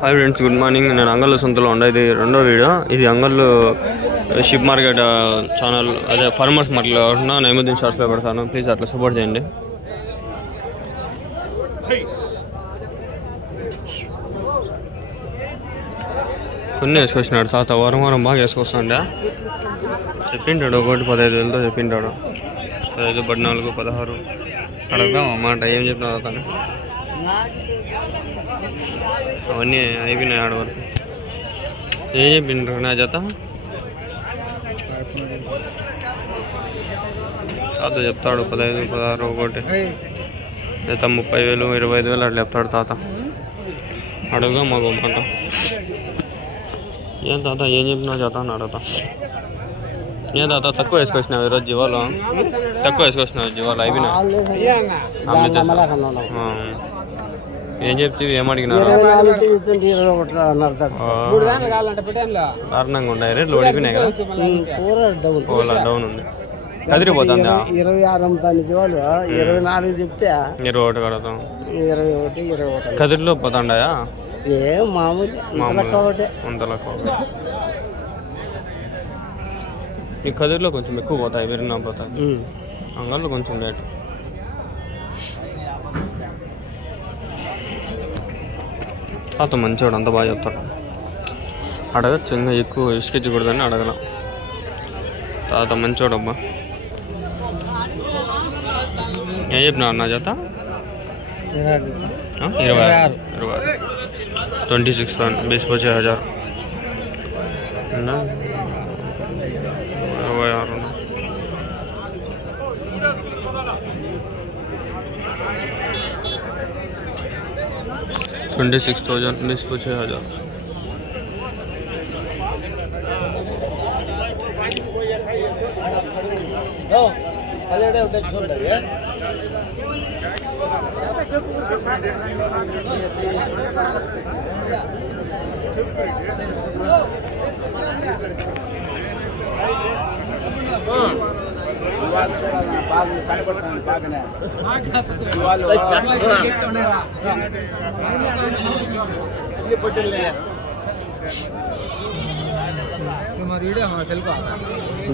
Hi friends, good morning. నేను అంగళ్ళు సొంతలో ఉండే. ఇది రెండో వీడియో. ఇది అంగళ్ళు షిప్ మార్కెట్ ఛానల్, అదే ఫార్మర్స్ మార్కెట్లో కాకుండా నైముద్దీన్ షార్ట్స్లో పెడతాను. ప్లీజ్ అట్లా సపోర్ట్ చేయండి. కొన్ని వేసుకొచ్చినాడు తాత. వారం వారం బాగా వేసుకొస్తాండే. చెప్పింటాడు ఒకటి 15,000తో చెప్పింటాడు. 15, 14, 16 అడగదాం అన్నమాట. ఏం చెప్పినా తాతని అవన్నీ అయిపోయినాయి. ఆడ వరకు ఏం చెప్పిండ్రు నా జత? తాత చెప్తాడు 15, 16 ఒకటి జత 30,000, 25,000 అట్లా చెప్తాడు తాత. అడుగుదాం మాకు మాట. ఏం తాత ఏం చెప్పినావు జత అని అడుగుతా. ఏం తాత తక్కువ వేసుకొచ్చినావు ఈరోజు జీవాలు? తక్కువ వేసుకొచ్చినావు జీవాలు అయిపోయినాయి. ఏం చెప్తే ఏం అడిగినారు? కారణంగా ఉన్నాయి రేట్లు ఓడిపోయినాయి కదా. డౌన్ ఉంది. కదిరిపోతుందా? 26 జీవాలు 24 చెప్తే 21 కడతాం. 21 కదిరిలో పోతాండాయా? ఏం మామూలు అంతలక్క. ఈ కదిరిలో కొంచెం ఎక్కువ పోతాయి, విరినా పోతాయి. అంగల్లో కొంచెం రేటు. తాత మంచివాడు, అంత బాగా చెప్తాడు. అడగచ్చు ఇంకా ఎక్కువ ఇసుకిచ్చకూడదని అడగల. తాత మంచివాడు అబ్బా. ఏం చెప్పినా అన్న జత? 26. 26 20 25,000. 26,000 20 25,000.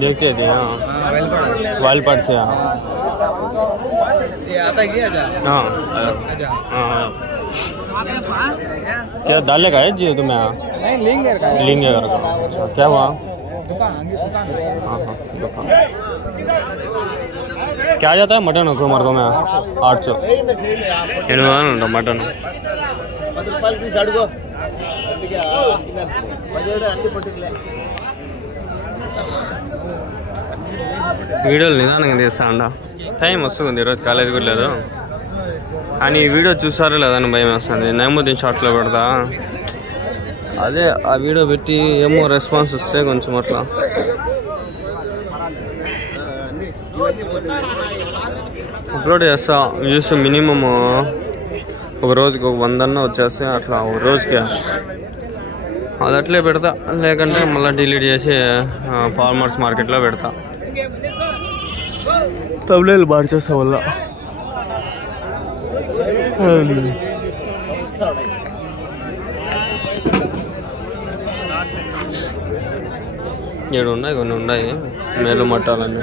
देखते थे वालपाड़ से। हाँ क्या डालने का है जी तुम्हें? लेंगे घर का। अच्छा क्या हुआ? हाँ दुकान क्या जाता है? मटन को मर्दों में 800 मटन. వీడియోలు నిదానంగా తీస్తా అంట. టైం వస్తుంది, ఈరోజు కాలేజీ కూడా లేదు. కానీ ఈ వీడియో చూసారో లేదని భయం వేస్తుంది. నైముద్దీన్ షార్ట్స్లో పెడతా. అదే ఆ వీడియో పెట్టి ఏమో రెస్పాన్స్ వస్తే కొంచెం అట్లా అప్లోడ్ చేస్తా. వ్యూస్ మినిమమ్ ఒక రోజుకి 100 వచ్చేస్తే అట్లా ఒక రోజుకి అది అట్లే పెడతా. లేకంటే మళ్ళీ డిలీట్ చేసి ఫార్మర్స్ మార్కెట్లో పెడతా. తమిళ మార్చేస్తా వల్ల. ఏడు ఉన్నాయి, కొన్ని ఉన్నాయి మేలు మట్టాలన్నీ.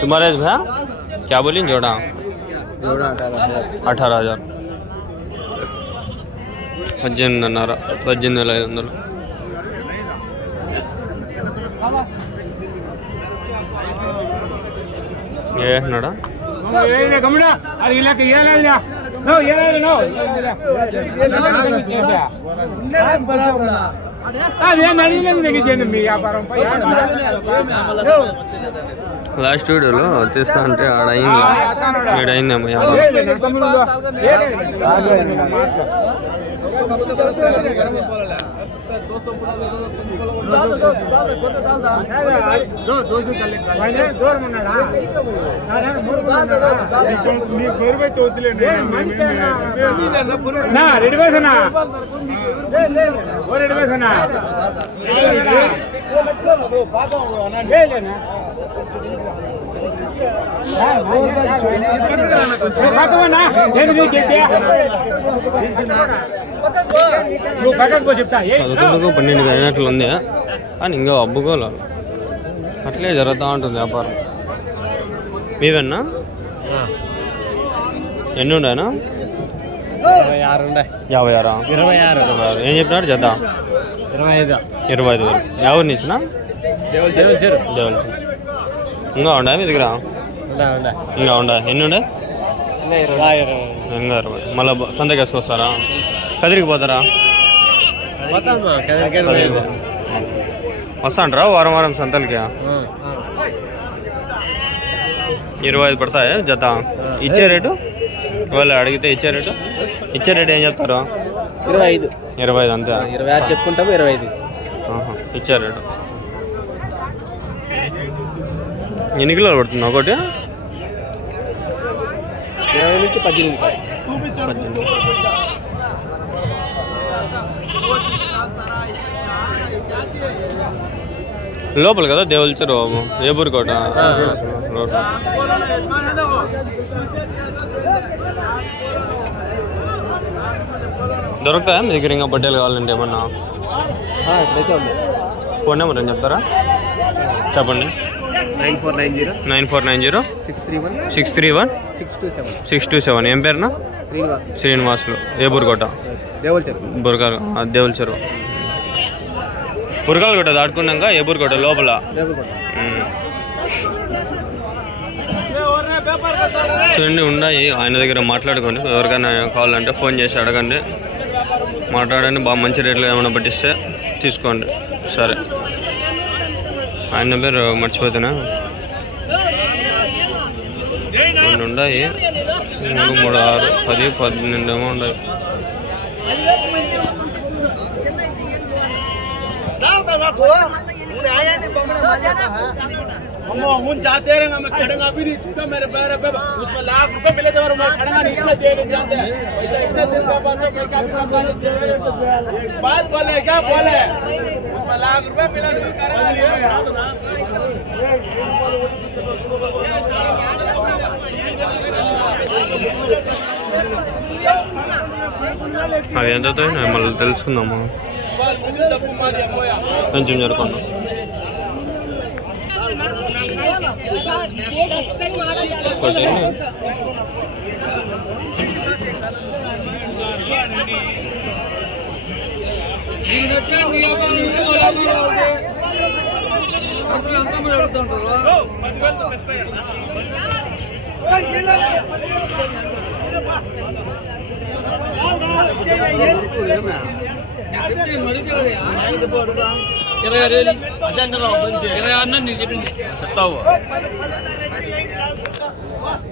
तुम्हारे भैया क्या बोली? जोड़ा 18,000. 18,500. 18,500. ఏ నడా లాస్ట్ వీడియోలో తెస్తా అంటే ఆడ అయింది. ఏడైందేమో. 11కు 12 అయినట్లు ఉంది కానీ ఇంకా అబ్బుకోవాలి అట్లే జరుగుతూ ఉంటుంది వ్యాపారం. మీవన్నా ఎన్ని ఉండేనా? 56. ఏం చెప్పినాడు జత? 25,000. ఎవరిని ఇచ్చినా? దేవుళ్ళు. ఇంకా ఉండా మీ దగ్గర? ఇంకా ఉండా. ఎన్ని ఉండే? ఇంకా 20. మళ్ళీ సంతకి వేసుకొస్తారా? కదిరికి పోతారా? వస్తా అంటారా వారం వారం సంతలకి? 25 పడతాయి జత. ఇచ్చే రేటు వాళ్ళు అడిగితే ఇచ్చే రేటు ఏం చెప్తారు? 25 అంతే. 26 చెప్పుకుంటాము. 25 ఇచ్చే రేటు. ఎన్ని కిలోలు పడుతుంది ఒకటి? 20 నుంచి 18. లోపల కదా దేవుళ్ళ చెరువు, ఏబూరుకోట రోడ్. దొరుకుతాయా మీ దగ్గర ఇంకా పట్టేలు కావాలంటే ఏమన్నా? ఫోన్ నెంబర్ ఏం చెప్తారా? చెప్పండి. 9490 631 627. ఏం పేరునా? శ్రీనివాసులు. ఏబూరుకోట దేవుళ్ళ చెరువు. బురకాలకోట దాటుకున్నాక ఏబూరుకోట లోపల. చూడండి ఉన్నాయి ఆయన దగ్గర మాట్లాడుకోండి. ఎవరికైనా కావాలంటే ఫోన్ చేసి అడగండి, మాట్లాడండి. బాగా మంచి రేట్లు ఏమైనా పట్టిస్తే తీసుకోండి. సరే, ఆయన పేరు మర్చిపోతున్నా. కొన్ని ఉన్నాయి 3, 3, 6, 10, 12 ఏమో ఉన్నాయి. जाते रहेंगे मैं खड़ेगा भी नहीं छूटा मेरे पैर पे उसमें लाख रुपए मिले थे और मैं खड़ेगा नहीं इसलिए दे नहीं जानते एक बात बोले क्या बोले उसमें लाख रुपए मिले नहीं करेगा అవి ఎంతతో మళ్ళీ తెలుసుకుందాము. కొంచెం జరుపుకుందాం.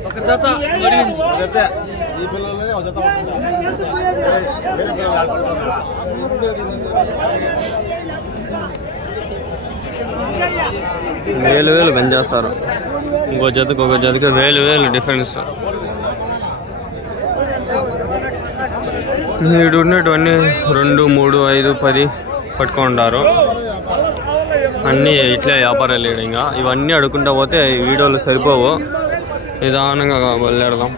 ఒక జత వేలు పెంచేస్తారు. ఇంకో జతకు ఒక జతకి వేలు డిఫరెన్స్. వీడు ఉన్నటువన్నీ 2, 3, 5, 10 పట్టుకుంటారు. అన్నీ ఇట్లే వ్యాపారాలు లేడు. ఇంకా ఇవన్నీ అడుగుకుంటా పోతే వీడియోలు సరిపోవు. నిదానంగా వెళ్ళాడదాం.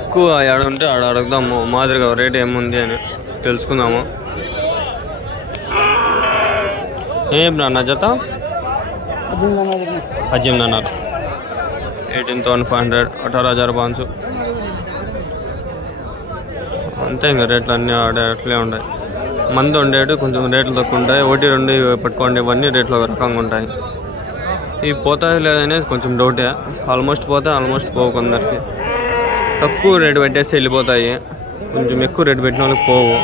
ఎక్కువ ఆడుంటే ఆడ అడుగుదాము. మాదిరిగా రేట్ ఏముంది అని తెలుసుకుందాము. ఏం నా జత 18,500 18,500 18,500 అంతే. ఇంకా రేట్లు అన్నీ ఆడే అట్లే ఉంటాయి. మంది ఉండేవి కొంచెం రేట్లు తక్కువ ఉంటాయి. 1, 2 పెట్టుకోండి. ఇవన్నీ రేట్లు ఒక రకంగా ఉంటాయి. ఇవి పోతాయి లేదనేది కొంచెం డౌటే. ఆల్మోస్ట్ పోతాయి, ఆల్మోస్ట్ పోవు. కొందరికి తక్కువ రేటు పెట్టేసి వెళ్ళిపోతాయి. కొంచెం ఎక్కువ రేటు పెట్టిన వాళ్ళకి పోవు.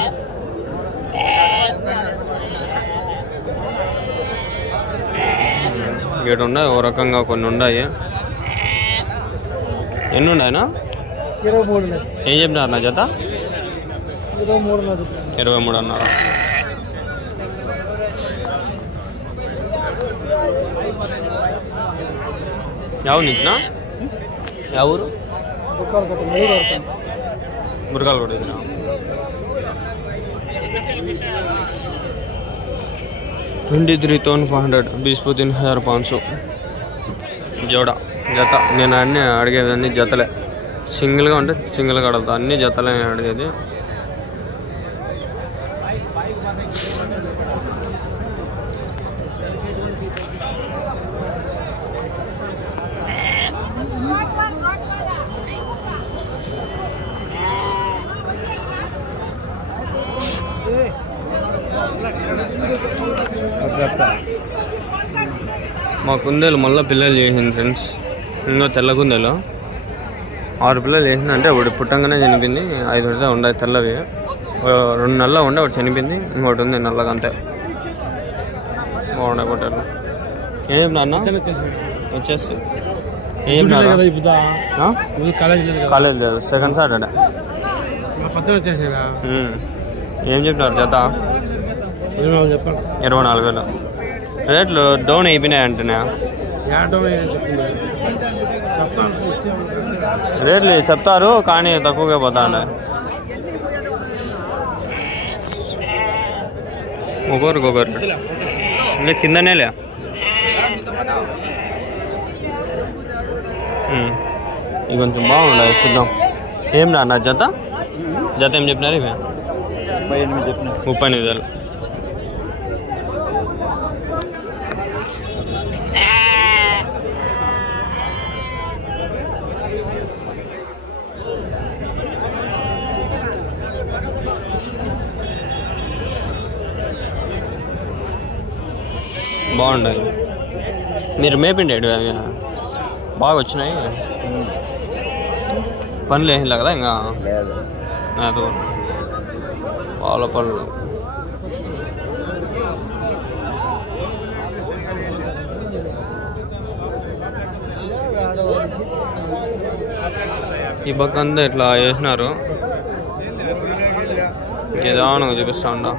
గేటు ఉన్నాయి ఓ రకంగా, కొన్ని ఉన్నాయి. ఎన్ని ఉన్నాయనా? 23. ఏం చెప్పినారు నా జత? 23 అన్నారు. ఎవరు నిచ్చినా? ఎవరు? బురకాలు కూడా ఇచ్చినా. 23,500 बीसपुर 3,500 జోడ జత. నేను అన్నీ అడిగేది అన్ని జతలే. సింగిల్గా ఉంటే సింగిల్గా అడుగుతా, అన్ని జతలే నేను అడిగేది. మా కుందేలు మళ్ళీ పిల్లలు చేసింది ఫ్రెండ్స్. ఇంకా తెల్ల కుందేలు 6 పిల్లలు చేసింది. అంటే ఒకటి పుట్టంగానే చనిపోయింది. 5 ఉంటే ఉన్నాయి తెల్లవి. 2 నెలలు ఉండే ఒకటి చనిపోయింది, ఇంకోటి ఉంది నల్లగా. అంతే బాగున్నాయి కొట్టారు. ఏం నాన్న వచ్చేసి ఏం కాలేజ్ లేదు, సెకండ్ సాటర్డే. ఏం చెప్పినారు జత? 24,000. రేట్లు డౌన్ అయిపోయినాయి అంటున్నా. రేట్లు చెప్తారు కానీ తక్కువగా పోతా ఉన్నాయి. ఒకరికొకరు ఇంకా కిందనేలే. ఇవి కొంచెం బాగుండాలి, చూద్దాం. ఏం నా జత జత ఏం చెప్పినారు? ఇవి 38,000. బాగుండాయి. మీరు మేపిండేడు అవి బాగా వచ్చినాయి. పనులు ఏం కదా ఇంకా అది పాల పళ్ళు. ఈ పక్క అంతా ఇట్లా వేసినారు. ఏదానంగా చూపిస్తా ఉండా.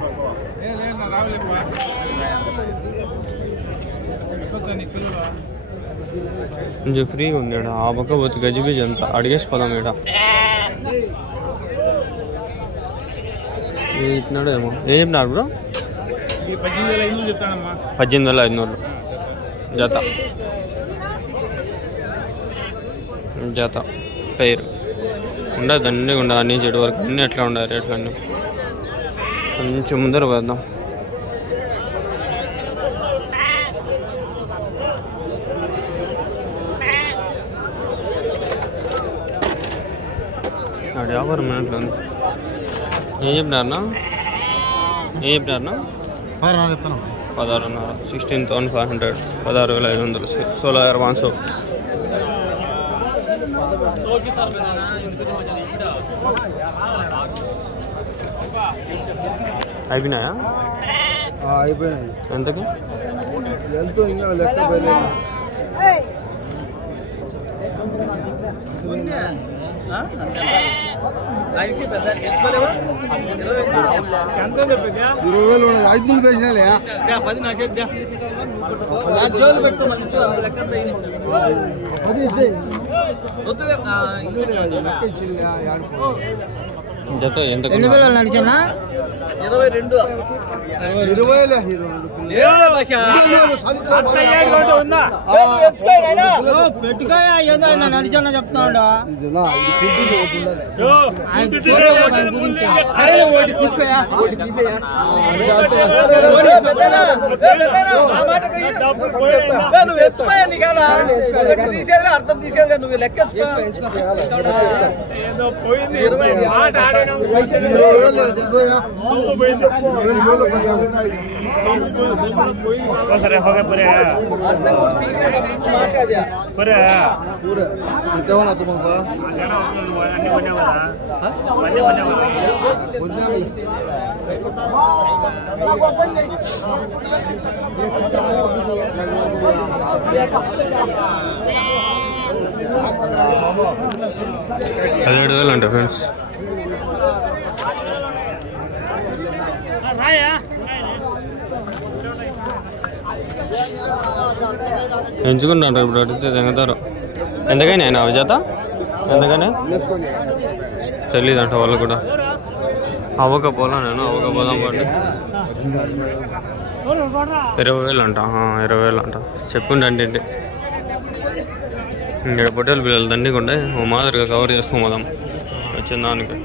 కొంచెం ఫ్రీగా ఉంది ఇక్కడ. ఆ పక్క పోతే గజిబిజి అంతా అడిగేసి పోదాం. ఇక్కడ ఇచ్చినాడు ఏమో. ఏం చెప్పినారు బ్రో? 18,500 జత. జత పేరు ఉండదు, అన్నీ ఉండదు. అన్ని చెడు వరకు అన్నీ ఎట్లా ఉండాలి రేట్లు అన్నీ. కొంచెం ముందర పోద్దాం. అక్కడ 50 మినిట్లు ఉంది. ఏం చెప్పినారన్నా? 16,500. 16,500. 16,500. 16,500. అయిపోయినాయా? అయిపోయినాయి. ఎంతకి? ఎంతో ఇంకా లెక్క పోయలేదు. జత ఎంత? 2,000 నడిచానా? 22. నడిచానా చెప్తాడు. అర్థం తీసేది నువ్వు లెక్క. $17,000 అంట ఫ్రెండ్స్. ఎంచుకుంటారు ఇప్పుడు అడిగితే తెంగుతారు. ఎంతకైనా ఆయన జత? ఎంతకైనా తెలీదంట వాళ్ళు కూడా. అవ్వకపోలా నేను అవ్వకపోదాం పాటు 20,000 అంట 20,000 అంట చెప్పుండండి ఇక్కడ పొట్టేలు పిల్లలు దండిగా ఉండే ఓ మాదిరిగా కవర్ చేసుకోమదాం వచ్చిన దానికి